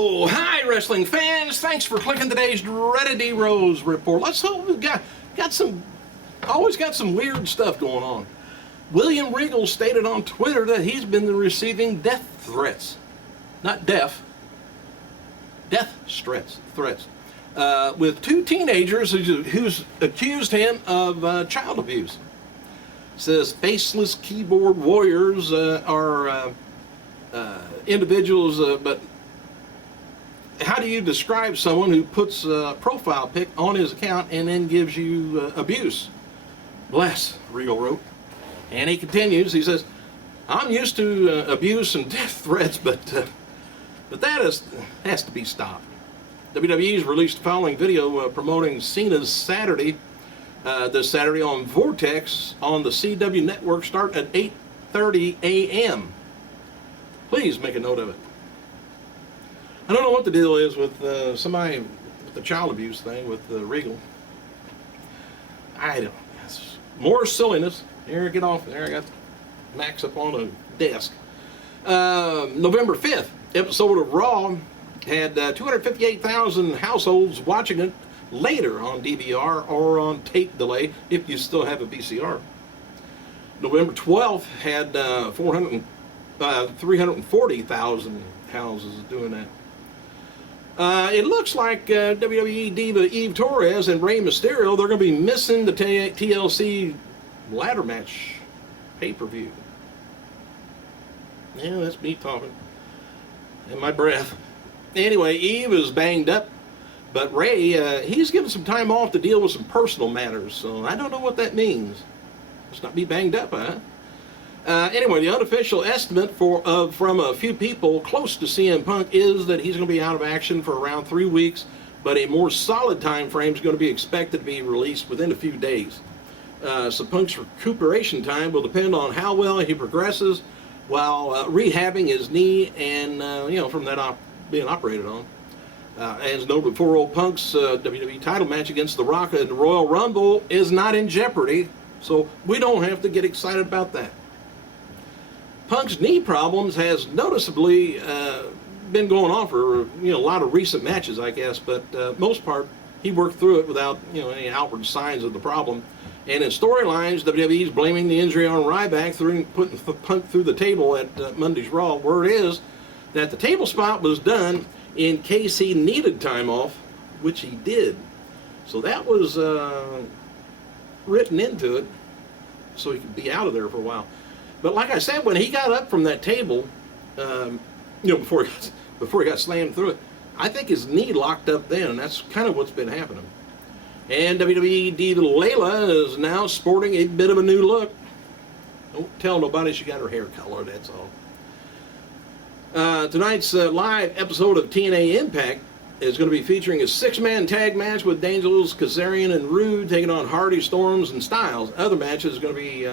Oh, hi wrestling fans! Thanks for clicking today's Reddit Rose report. Let's hope we've got some, always got some weird stuff going on. William Regal stated on Twitter that he's been receiving death threats, not death threats, with two teenagers who's accused him of child abuse. Says faceless keyboard warriors are individuals, but how do you describe someone who puts a profile pic on his account and then gives you abuse? Bless, Regal wrote. And he continues, he says, I'm used to abuse and death threats, but that has to be stopped. WWE's released the following video promoting Cena's Saturday, this Saturday on Vortex on the CW network, starting at 8:30 a.m. Please make a note of it. I don't know what the deal is with somebody with the child abuse thing with Regal. I don't. It's more silliness. Here, get off. There, I got Max up on a desk. November 5th, episode of Raw had 258,000 households watching it later on DVR or on tape delay if you still have a VCR. November 12th had 340,000 houses doing that. It looks like WWE diva Eve Torres and Rey Mysterio, they're going to be missing the TLC ladder match pay-per-view. Yeah, that's me talking. And my breath. Anyway, Eve is banged up, but Rey, he's given some time off to deal with some personal matters, so I don't know what that means. Let's not be banged up, huh? Anyway, the unofficial estimate from a few people close to CM Punk is that he's going to be out of action for around 3 weeks, but a more solid time frame is going to be expected to be released within a few days. So Punk's recuperation time will depend on how well he progresses while rehabbing his knee and, from that being operated on. As noted before, old Punk's WWE title match against The Rock at the Royal Rumble is not in jeopardy, so we don't have to get excited about that. Punk's knee problems has noticeably been going on for a lot of recent matches, I guess, but most part he worked through it without any outward signs of the problem. And in storylines, WWE's blaming the injury on Ryback, putting Punk through the table at Monday's Raw. Word is that the table spot was done in case he needed time off, which he did. So that was written into it, so he could be out of there for a while. But like I said, when he got up from that table, before he got slammed through it, I think his knee locked up then, and that's kind of what's been happening. And WWE diva Layla is now sporting a bit of a new look. Don't tell nobody she got her hair colored, that's all. Tonight's live episode of TNA Impact is going to be featuring a 6-man tag match with Dangerous, Kazarian, and Rude taking on Hardy, Storms, and Styles. Other matches is going to be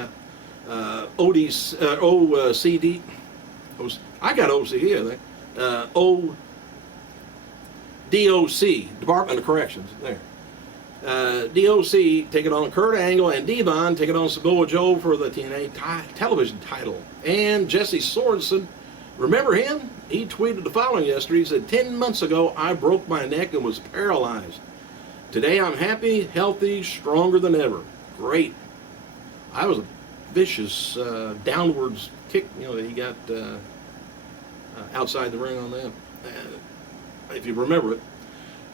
OCD. I got OCD, I think. DOC, Department of Corrections. There. DOC taking on Kurt Angle, and Devon taking on Samoa Joe for the TNA television title. And Jesse Sorensen, remember him? He tweeted the following yesterday. He said, 10 months ago, I broke my neck and was paralyzed. Today, I'm happy, healthy, stronger than ever. Great. I was a vicious downwards kick, that he got outside the ring on that, if you remember it.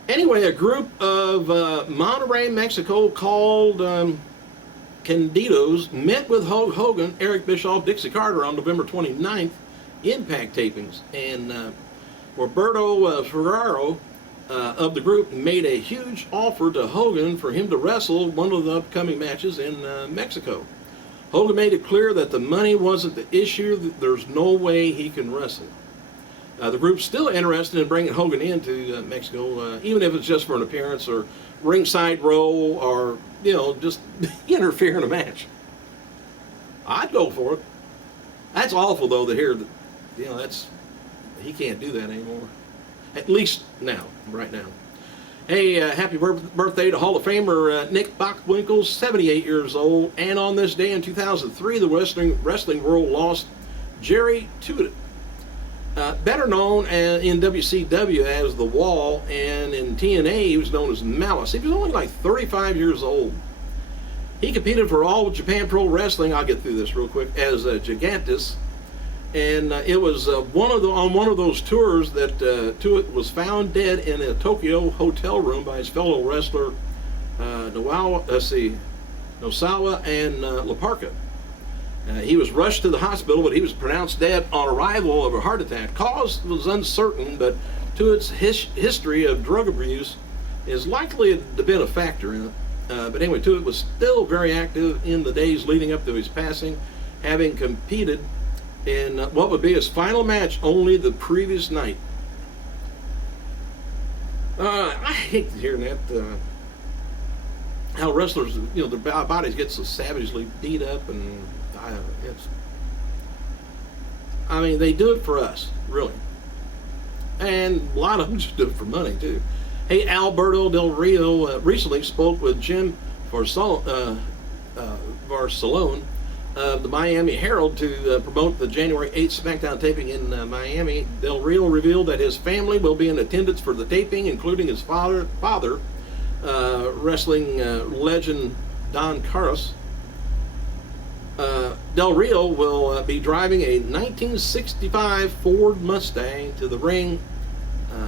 Anyway, a group of Monterrey, Mexico called Candidos met with Hulk Hogan, Eric Bischoff, Dixie Carter on November 29th, Impact tapings. And Roberto Ferraro of the group made a huge offer to Hogan for him to wrestle one of the upcoming matches in Mexico. Hogan made it clear that the money wasn't the issue, that there's no way he can wrestle. The group's still interested in bringing Hogan into Mexico, even if it's just for an appearance or ringside role or, just interfere in a match. I'd go for it. That's awful, though, to hear that, he can't do that anymore. At least now, right now. Hey, happy birthday to Hall of Famer Nick Bockwinkel, 78 years old. And on this day in 2003, the wrestling world lost Jerry Tudet. Better known in WCW as The Wall, and in TNA he was known as Malice. He was only like 35 years old. He competed for All Japan Pro Wrestling, I'll get through this real quick, as Gigantus. And it was on one of those tours that Tuit was found dead in a Tokyo hotel room by his fellow wrestler Nosawa and Laparca. He was rushed to the hospital, but he was pronounced dead on arrival of a heart attack. Cause was uncertain, but Tuit's history of drug abuse is likely to have been a factor in it. But anyway, Tuit was still very active in the days leading up to his passing, having competed in what would be his final match only the previous night. I hate hearing that, how wrestlers, their bodies get so savagely beat up, and they do it for us, really. And a lot of them just do it for money, too. Hey, Alberto Del Rio recently spoke with Jim Barcelone of the Miami Herald to promote the January 8th SmackDown taping in Miami. Del Rio revealed that his family will be in attendance for the taping, including his father, wrestling legend Don Carlos. Del Rio will be driving a 1965 Ford Mustang to the ring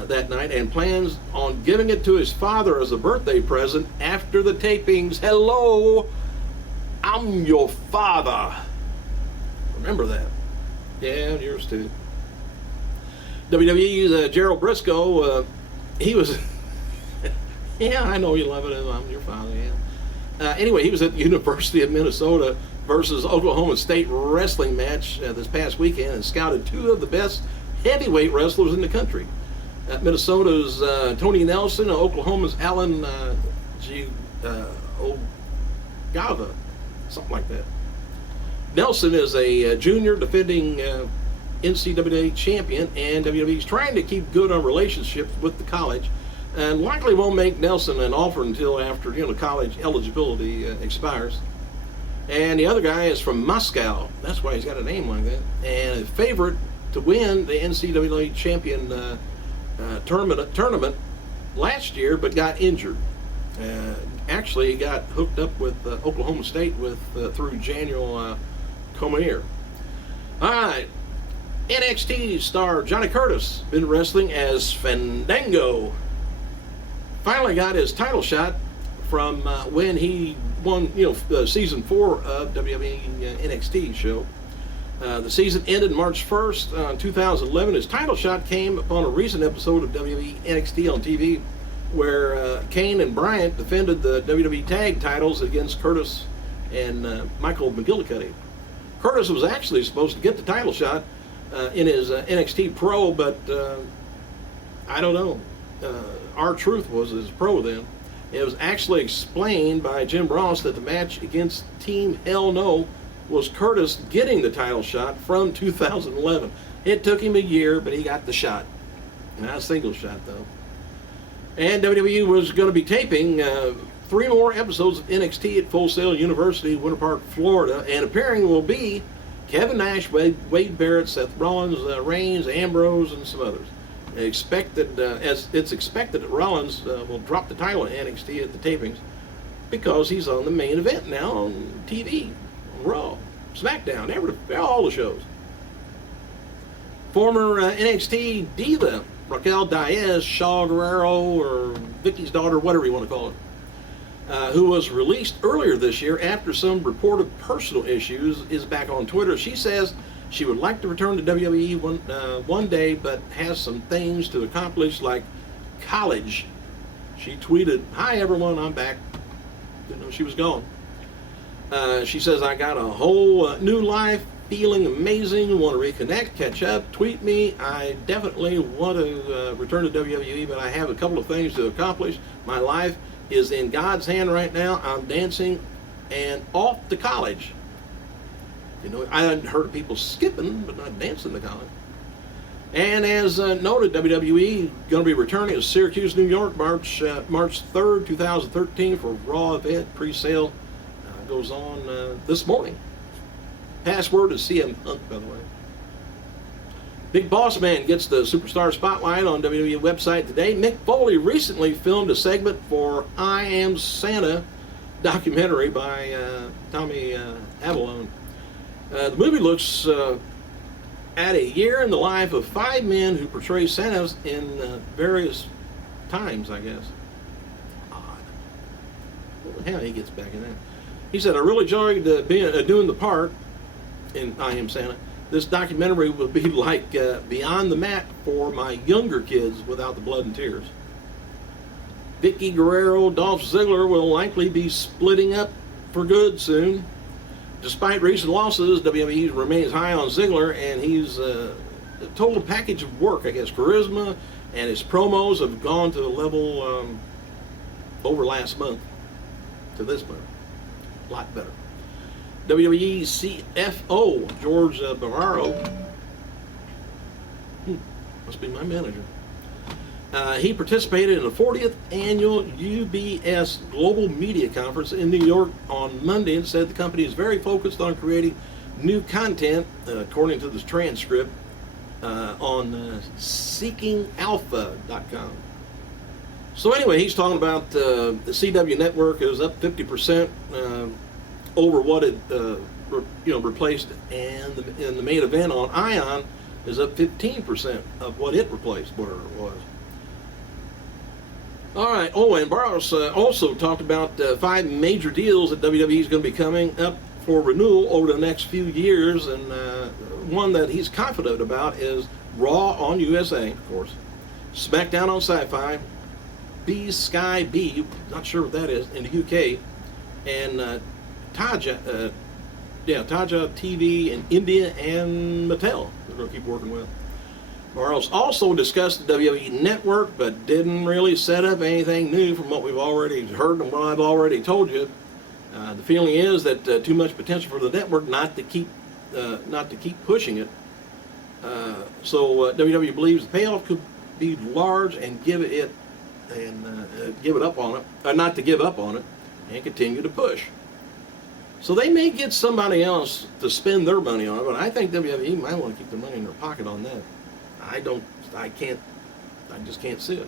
that night, and plans on giving it to his father as a birthday present after the tapings. Hello, I'm your father. Remember that. Yeah, yours too. WWE's Gerald Briscoe, he was... yeah, I know you love it. I'm your father, yeah. Anyway, he was at the University of Minnesota versus Oklahoma State wrestling match this past weekend and scouted two of the best heavyweight wrestlers in the country. Minnesota's Tony Nelson, Oklahoma's Alan Ogava, something like that. Nelson is a junior defending NCAA champion, and WWE's trying to keep good on relationships with the college, and likely won't make Nelson an offer until after college eligibility expires. And the other guy is from Moscow. That's why he's got a name like that. And a favorite to win the NCAA champion tournament last year, but got injured. Actually, he got hooked up with Oklahoma State through Daniel Cormier. All right, NXT star Johnny Curtis been wrestling as Fandango. Finally got his title shot from when he won, season 4 of WWE NXT show. The season ended March 1st, 2011. His title shot came upon a recent episode of WWE NXT on TV, where Kane and Bryant defended the WWE tag titles against Curtis and Michael McGillicuddy. Curtis was actually supposed to get the title shot in his NXT Pro, but I don't know. R-Truth was his pro then. It was actually explained by Jim Ross that the match against Team Hell No was Curtis getting the title shot from 2011. It took him a year, but he got the shot. Not a single shot, though. And WWE was going to be taping 3 more episodes of NXT at Full Sail University, Winter Park, Florida, and appearing will be Kevin Nash, Wade Barrett, Seth Rollins, Reigns, Ambrose, and some others. As it's expected that Rollins will drop the title in NXT at the tapings because he's on the main event now on TV, on Raw, SmackDown, all the shows. Former NXT diva Raquel Diaz, Shaw Guerrero, or Vicky's daughter, whatever you want to call it, who was released earlier this year after some reported personal issues, is back on Twitter. She says she would like to return to WWE one day, but has some things to accomplish, like college. She tweeted, "Hi everyone, I'm back." Didn't know she was gone. She says, "I got a whole new life, feeling amazing, want to reconnect, catch up, tweet me. I definitely want to return to WWE, but I have a couple of things to accomplish. My life is in God's hand right now. I'm dancing and off to college." I hadn't heard of people skipping, but not dancing to college. And as noted, WWE going to be returning to Syracuse, New York, March 3rd, 2013 for a Raw event. Pre-sale goes on this morning. Password is CM Punk, by the way. Big Boss Man gets the superstar spotlight on WWE website today. Mick Foley recently filmed a segment for I Am Santa documentary by Tommy Avalone. The movie looks at a year in the life of 5 men who portray Santas in various times, I guess. Odd. Well, how he gets back in that. He said, I really enjoyed doing the part in I Am Santa. This documentary will be like Beyond the Mat for my younger kids without the blood and tears. Vicky Guerrero, Dolph Ziggler will likely be splitting up for good soon. Despite recent losses, WWE remains high on Ziggler, and he's a total package of work, I guess. Charisma and his promos have gone to a level over last month to this month. A lot better. WWE CFO George Bararo, must be my manager. He participated in the 40th annual UBS Global Media Conference in New York on Monday and said the company is very focused on creating new content, according to this transcript, on seekingalpha.com. So anyway, he's talking about the CW network is up 50% over what it replaced, and the main event on Ion is up 15% of what it replaced, whatever it was. All right. Oh, and Barros also talked about 5 major deals that WWE is going to be coming up for renewal over the next few years, and one that he's confident about is Raw on USA, of course, SmackDown on Sci-Fi, Sky B, not sure what that is, in the UK, and Taja TV in India and Mattel. They're going to keep working with. Barros also discussed the WWE Network, but didn't really set up anything new from what we've already heard and what I've already told you. The feeling is that too much potential for the network not to keep pushing it. So WWE believes the payoff could be large and give it up on it, or not to give up on it, and continue to push. So they may get somebody else to spend their money on it, but I think WWE might want to keep the money in their pocket on that. I just can't see it.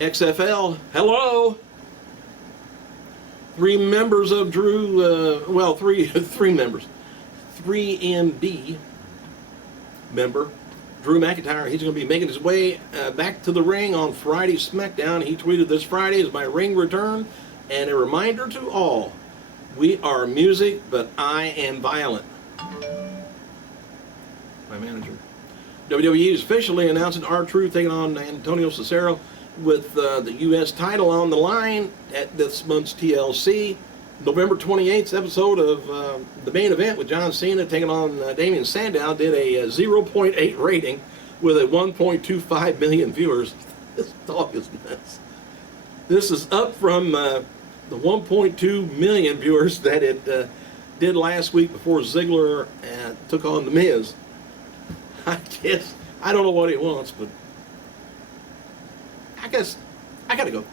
XFL, hello. 3 members of Drew, three members. 3MB member, Drew McIntyre, he's going to be making his way back to the ring on Friday's SmackDown. He tweeted, "This Friday is my ring return, and a reminder to all, we are music, but I am violent." My manager. WWE is officially announcing R-Truth taking on Antonio Cesaro with the U.S. title on the line at this month's TLC. November 28th episode of the main event with John Cena taking on Damian Sandow did a 0.8 rating with a 1.25 million viewers. This dog is nuts. This is up from the 1.2 million viewers that it did last week before Ziggler took on The Miz. I guess, I don't know what he wants, but I guess I gotta go.